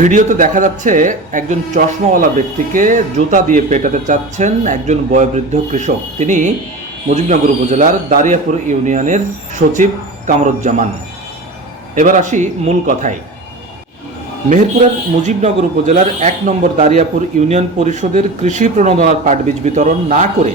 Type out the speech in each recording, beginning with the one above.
ভিডিওতে দেখা যাচ্ছে একজন চশমাওয়ালা ব্যক্তিকে জুতা দিয়ে পেটাতে চাচ্ছেন একজন বয়োবৃদ্ধ কৃষক। তিনি মুজিবনগর উপজেলার দারিয়াপুর ইউনিয়নের সচিব কামরুজ্জামান। এবার আসি মূল কথায়। মেহেরপুরের মুজিবনগর উপজেলার ১ নম্বর দারিয়াপুর ইউনিয়ন পরিষদের কৃষি প্রণোদনার পাট বীজ বিতরণ না করে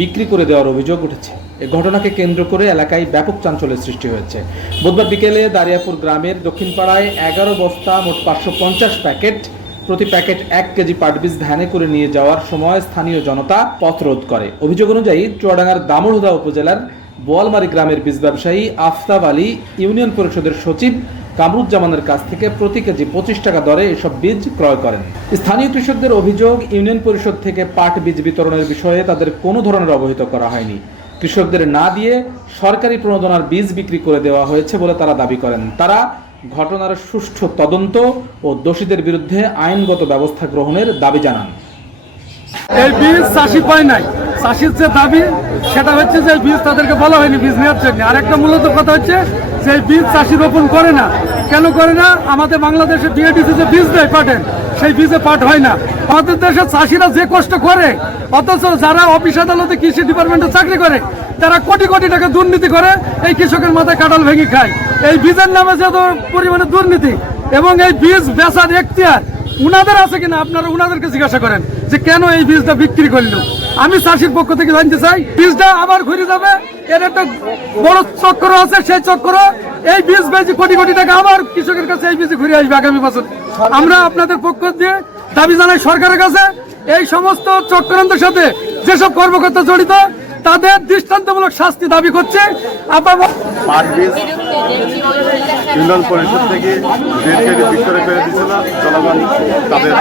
বিক্রি করে দেওয়ার অভিযোগ উঠেছে। এ ঘটনাকে কেন্দ্র করে এলাকায় ব্যাপক চাঞ্চল্যের সৃষ্টি হয়েছে। বুধবার বিকেলে দারিয়াপুর গ্রামের দক্ষিণপাড়ায় ১১ বস্তা মোট ৫৫০ প্যাকেট, প্রতি প্যাকেট ১ কেজি পাট বীজ ভ্যানে করে নিয়ে যাওয়ার সময় স্থানীয় জনতা পথ রোধ করে। অভিযোগ অনুযায়ী চুয়াডাঙ্গার দামোড়হুদা উপজেলার বোয়ালমারি গ্রামের বীজ ব্যবসায়ী আফতাব আলী ইউনিয়ন পরিষদের সচিব কামরুজ্জামানের কাছ থেকে প্রতি কেজি ২৫ টাকা দরে এসব বীজ ক্রয় করেন। স্থানীয় কৃষকদের অভিযোগ, ইউনিয়ন পরিষদ থেকে পাট বীজ বিতরণের বিষয়ে তাদের কোনো ধরনের অবহিত করা হয়নি। কৃষকদের না দিয়ে সরকারি প্রণোদনার বীজ বিক্রি করে দেওয়া হয়েছে বলে তারা দাবি করেন। তারা ঘটনার সুষ্ঠু তদন্ত ও দোষীদের বিরুদ্ধে আইনগত ব্যবস্থা গ্রহণের দাবি জানান। এই বীজ চাষি পায় নাই, চাষির যে দাবি সেটা হচ্ছে যে বীজ তাদেরকে বলা হয়নি বীজ নেওয়ার জন্য। আর একটা মূলত কথা হচ্ছে যে বীজ চাষি রোপণ করে না। কেন করে না? আমাদের বাংলাদেশে ডিএডিসি যে বীজ দেয় পাটের, সেই বীজে পাট হয় না। আমাদের দেশের চাষিরা যে কষ্ট করে, অথচ যারা অফিস আদালতে কৃষি ডিপার্টমেন্টে চাকরি করে তারা কোটি কোটি টাকা দুর্নীতি করে এই কৃষকের মাথায় কাঁঠাল ভেঙে খায়। এই বীজের নামে যত পরিমাণে দুর্নীতি এবং এই বীজ বেচার এখতিয়ার উনাদের আছে কিনা আপনারা উনাদেরকে জিজ্ঞাসা করেন যে কেন এই বীজটা বিক্রি করলো। আমি চাষির পক্ষ থেকে জানতে চাই, বীজটা আবার ঘুরে যাবে, এর একটা বড় চক্র আছে। সেই চক্র এই বীজ বেচে কোটি কোটি টাকা আবার কৃষকের কাছে এই বীজ ঘুরে আসবে আগামী বছর। আমরা আপনাদের পক্ষ দিয়ে দাবি জানাই সরকারের কাছে, এই সমস্ত চক্রান্তের সাথে যেসব কর্মকর্তা জড়িত তাদের দৃষ্টান্তমূলক শাস্তি দাবি করছে। পাট বীজ ইউনিয়ন পরিষদ থেকে বিক্রি করে দিয়েছিল, জনগণ তাদের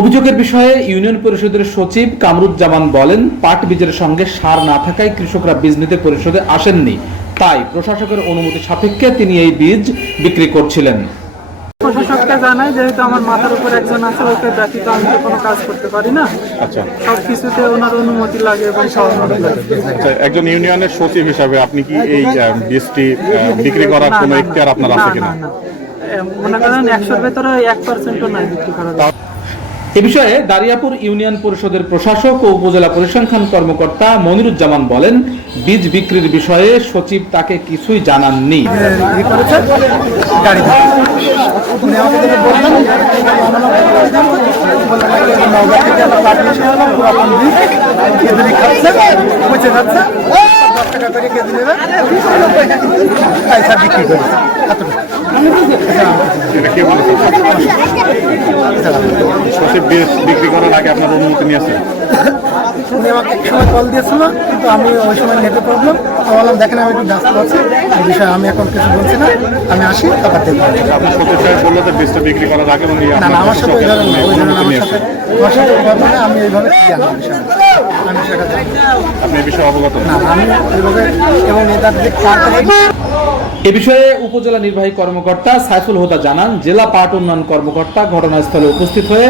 অভিযোগের বিষয়ে ইউনিয়ন পরিষদের সচিব কামরুজ্জামান বলেন, পাট বীজের সঙ্গে সার না থাকায় কৃষকরা বীজ নিতে পরিষদে আসেননি, তাই প্রশাসকের অনুমতি সাপেক্ষে তিনি এই বীজ বিক্রি করছিলেন। প্রশাসককে জানাই, যেহেতু আমার মাথার উপর একজন আছে, ওকে ব্যতীত আমি তো কোনো কাজ করতে পারি না। আচ্ছা, সব কিছুতে ওনার অনুমতি লাগে এবং সহমতি লাগে। আচ্ছা, একজন ইউনিয়নের সচিব হিসাবে আপনি কি এই বীজটি বিক্রি করার কোনো এখতিয়ার আপনার আছে কিনা? মনে করেন ১০০-র ভেতরে ১%ও নাই বিক্রি করার। এ বিষয়ে দারিয়াপুর ইউনিয়ন পরিষদের প্রশাসক ও উপজেলা পরিসংখ্যান কর্মকর্তা মনিরুজ্জামান বলেন, বীজ বিক্রির বিষয়ে সচিব তাকে কিছুই জানাননি। বিক্রি করার আগে আপনার অনুমতি নিয়েছেন? উনি আমাকে এক সময় কল দিয়েছিল, কিন্তু আমি ওই সময় নেটে প্রবলেম, আমি বললাম দেখেন আমি একটু ব্যস্ত আছি, এই বিষয়ে আমি এখন কিছু বলছি না, আমি আসি তারপর দেখবো। আপনি সচিব সাহেব বললো যে বীজটা বিক্রি করার আগে না না, আমার সাথে ওই ধরনের আমার সাথে আমি এইভাবে জানি বিষয়, আমি সেটা জানি। আপনি এই বিষয়ে অবগত না? আমি এইভাবে এবং নেতার যে এ বিষয়ে উপজেলা নির্বাহী কর্মকর্তা সাইফুল হুদা জানান, জেলা পাট উন্নয়ন কর্মকর্তা ঘটনাস্থলে উপস্থিত হয়ে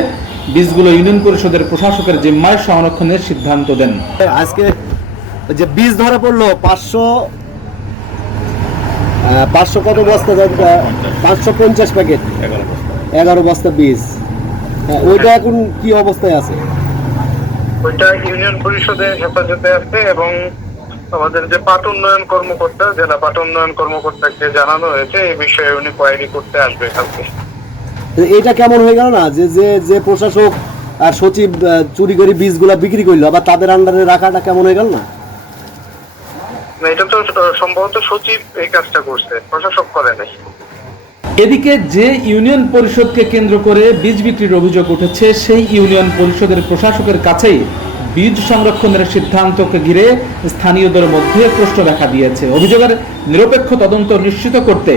বীজগুলো ইউনিয়ন পরিষদের প্রশাসকের জিম্মায় সংরক্ষণের সিদ্ধান্ত দেন। আজকে যে বীজ ধরা পড়লো 500 কত বস্তা, 550 প্যাকেট, 11 বস্তা বীজ, ওইটা এখন কি অবস্থায় আছে? ওইটা ইউনিয়ন পরিষদের হেফাজতে আছে এবং আমাদের যে পাট উন্নয়ন কর্মকর্তা, জেলা পাট উন্নয়ন কর্মকর্তাকে জানানো হয়েছে এই বিষয়ে উনি কোয়ারি করতে আসবে কালকে। এটা কেমন হয়ে গেল না যে যে যে প্রশাসক আর সচিব চুরি করে বীজগুলা বিক্রি করলো, আবার তাদের আন্ডারে রাখাটা কেমন হয়ে গেল না? এটা তো সম্ভবত সচিব এই কাজটা করছে, প্রশাসক করে নাই। এদিকে যে ইউনিয়ন পরিষদকে কেন্দ্র করে বীজ বিক্রির অভিযোগ উঠেছে, সেই ইউনিয়ন পরিষদের প্রশাসকের কাছেই বীজ সংরক্ষণের সিদ্ধান্তকে ঘিরে স্থানীয়দের মধ্যে প্রশ্ন দেখা দিয়েছে। অভিযোগের নিরপেক্ষ তদন্ত নিশ্চিত করতে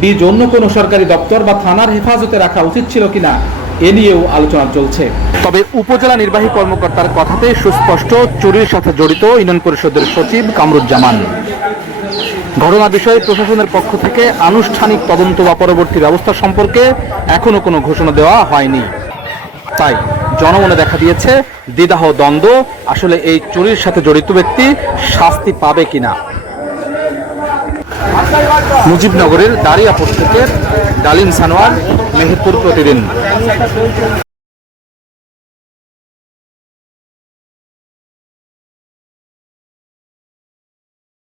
বীজ অন্য কোনো সরকারি দপ্তর বা থানার হেফাজতে রাখা উচিত ছিল কিনা এ নিয়েও আলোচনা চলছে। তবে উপজেলা নির্বাহী কর্মকর্তার কথাতে সুস্পষ্ট চুরির সাথে জড়িত ইউনিয়ন পরিষদের সচিব কামরুজ্জামান। ঘটনা বিষয়ে প্রশাসনের পক্ষ থেকে আনুষ্ঠানিক তদন্ত বা পরবর্তী ব্যবস্থা সম্পর্কে এখনো কোনো ঘোষণা দেওয়া হয়নি। তাই জনমনে দেখা দিয়েছে দ্বিধাহ দ্বন্দ্ব, আসলে এই চুরির সাথে জড়িত ব্যক্তি শাস্তি পাবে কিনা। মুজিবনগরের দারিয়াপুর থেকে ডালিম সানোয়ার, মেহেরপুর প্রতিদিন।